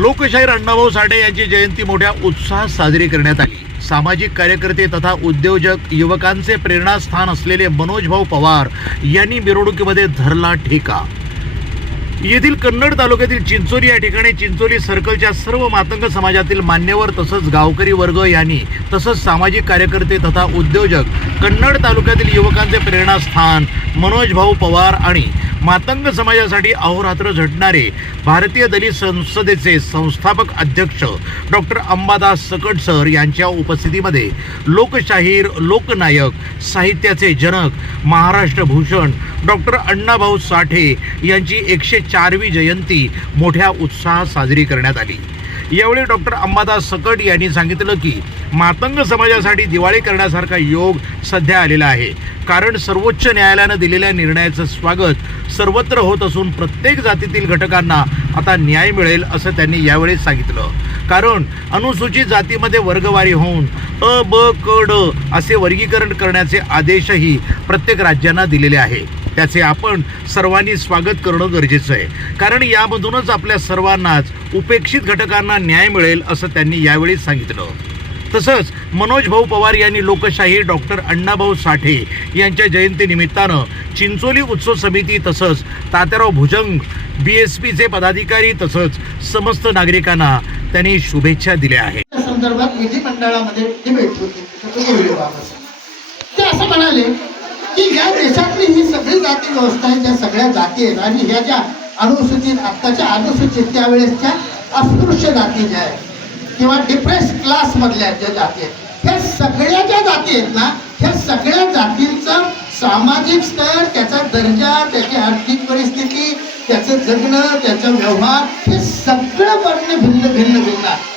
लोकशाहीर अण्णाभाऊ साठे यांची जयंती मोठ्या उत्साहात साजरी करण्यात आली. सामाजिक कार्यकर्ते तथा उद्योजक युवकांचे प्रेरणास्थान असलेले मनोज भाऊ पवार यांनी मिरवणुकीमध्ये धरला ठेका. येथील कन्नड तालुक्यातील चिंचोली या ठिकाणी चिंचोली सर्कलच्या सर्व मातंग समाजातील मान्यवर तसंच गावकरी वर्ग यांनी तसंच सामाजिक कार्यकर्ते तथा उद्योजक कन्नड तालुक्यातील युवकांचे प्रेरणास्थान मनोज भाऊ पवार आणि मातंग समाजासाठी अहोरात्र झटणारे भारतीय दलित संसदेचे संस्थापक अध्यक्ष डॉक्टर अंबादास सकट सर यांच्या उपस्थितीमध्ये लोकशाहीर लोकनायक साहित्याचे जनक महाराष्ट्र भूषण डॉक्टर अण्णाभाऊ साठे यांची एकशे चारवी जयंती मोठ्या उत्साहात साजरी करण्यात आली. यावेळी डॉक्टर अंबादास सकट यांनी सांगितलं की मातंग समाजासाठी दिवाळी करण्यासारखा योग सध्या आलेला आहे. कारण सर्वोच्च न्यायालयानं दिलेल्या निर्णयाचं स्वागत सर्वत्र होत असून प्रत्येक जातीतील घटकांना आता न्याय मिळेल असं त्यांनी यावेळी सांगितलं. कारण अनुसूचित जातीमध्ये वर्गवारी होऊन अ ब क ड असे वर्गीकरण करण्याचे आदेशही प्रत्येक राज्यांना दिलेले आहे. त्याचे आपण सर्वांनी स्वागत करणं गरजेचं आहे. कारण यामधूनच आपल्या सर्वांनाच उपेक्षित घटकांना न्याय मिळेल असं त्यांनी यावेळी सांगितलं. तसंच मनोज भाऊ पवार यांनी लोकशाही डॉक्टर अण्णाभाऊ साठे यांच्या जयंतीनिमित्तानं चिंचोली उत्सव समिती तसंच तात्याराव भुजंग बी एस पीचे पदाधिकारी तसंच समस्त नागरिकांना त्यांनी शुभेच्छा दिल्या आहेत. संदर्भात विधिमंडळामध्ये डिबेट होती. ते असं म्हणाले की या देशातली ही सगळी जाती व्यवस्था आहे ज्या सगळ्या जाती आहेत आणि ह्या ज्या अनुसूचित आत्ताच्या अनुसूचित त्यावेळेसच्या अस्पृश्य जाती ज्या आहेत किंवा डिप्रेस क्लास मधल्या ज्या जाती आहेत ह्या सगळ्या ज्या जाती आहेत ना ह्या सगळ्या जातींचा सामाजिक स्तर त्याचा दर्जा त्याची आर्थिक परिस्थिती त्याचं जगणं त्याचा व्यवहार हे सगळं बघणे भिन्न भिन्न भिन्न आहे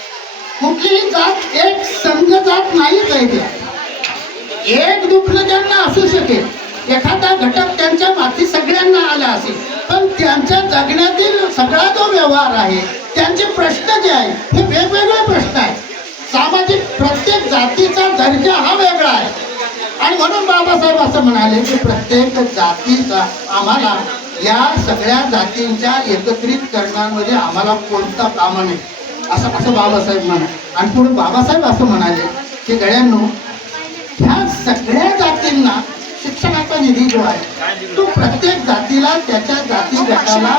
कुठलीही जात एक संघ जात नाहीच आहे त्या एक दुखणं त्यांना असू शकेल. एखादा घटक त्यांच्या माती सगळ्यांना आला असेल पण त्यांच्या जगण्यातील सगळा जो व्यवहार आहे त्यांचे प्रश्न जे आहेत हे वेगवेगळे प्रश्न आहेत. सामाजिक प्रत्येक जातीचा दर्जा हा वेगळा आहे. आणि म्हणून बाबासाहेब असं म्हणाले की प्रत्येक जातीचा आम्हाला या सगळ्या जातींच्या एकत्रित करण्यामध्ये आम्हाला कोणता कामा नाही असं असं बाबासाहेब म्हणा आणि पुढे बाबासाहेब असं म्हणाले की गड्यांनो ह्या सगळ्या जातींना शिक्षणाचा निधी जो आहे तो प्रत्येक जातीला त्याच्या जाती गटाला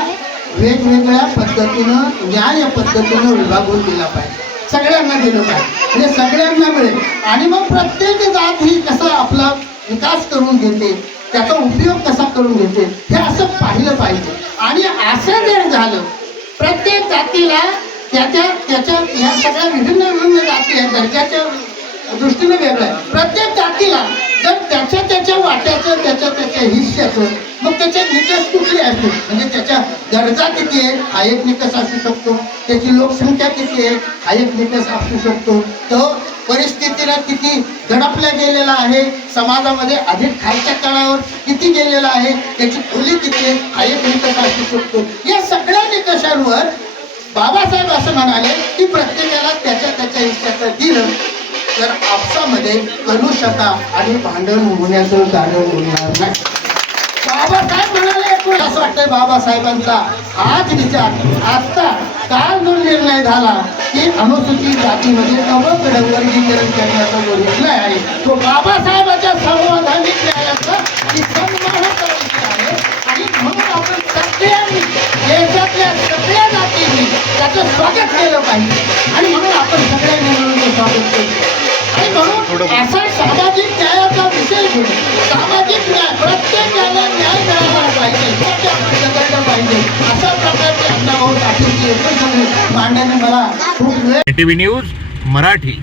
वेगवेगळ्या पद्धतीनं न्याय पद्धतीनं विभागून दिला पाहिजे. सगळ्यांना दिलं पाहिजे. म्हणजे सगळ्यांना मिळेल. आणि मग प्रत्येक जात ही कसा आपला विकास करून घेते त्याचा उपयोग कसा करून घेते हे असं पाहिलं पाहिजे. आणि असं जर झालं प्रत्येक जातीला त्याच्या त्याच्या ह्या सगळ्या विभिन्न विभिन्न जाती आहेत दर्जाच्या दृष्टीने वेगळं आहे. प्रत्येक जातीला जर त्याच्या त्याच्या वाट्याचं त्याच्या त्याच्या हिस्स्याचं त्याचे निकष कुठले असतील? म्हणजे त्याच्या गरजा किती आहेत? हा एक निकष असू शकतो. त्याची लोकसंख्या किती आहे? हा एक निकष असू शकतो. तो परिस्थितीला किती दडपल्या गेलेला आहे? समाजामध्ये अधिक खालच्या काळावर किती गेलेला आहे? त्याची खोली किती आहे? हा एक निकष असू शकतो. या सगळ्या निकषांवर बाबासाहेब असं म्हणाले की प्रत्येकाला त्याच्या त्याच्या हिस्साचं दिलं तर आपसामध्ये कलुषता आणि भांडण होण्याचं कारण होणार नाही. बाबासाहेब वाटतंय बाबासाहेबांचा. हाच विचार आता काल जो निर्णय झाला की अनुसूचित जातीमध्ये नवकडं वर्गीकरण करण्याचा जो निर्णय आहे तो बाबासाहेबांच्या संवैधानिक न्यायाचा आहे. आणि म्हणून आपण सगळ्यांनी देशातल्या सगळ्या जातींनी त्याचं स्वागत केलं पाहिजे. आणि म्हणून आपण सगळ्यांनी स्वागत केलं. आणि म्हणून असा सामाजिक न्यायाचा न्यूज मराठी.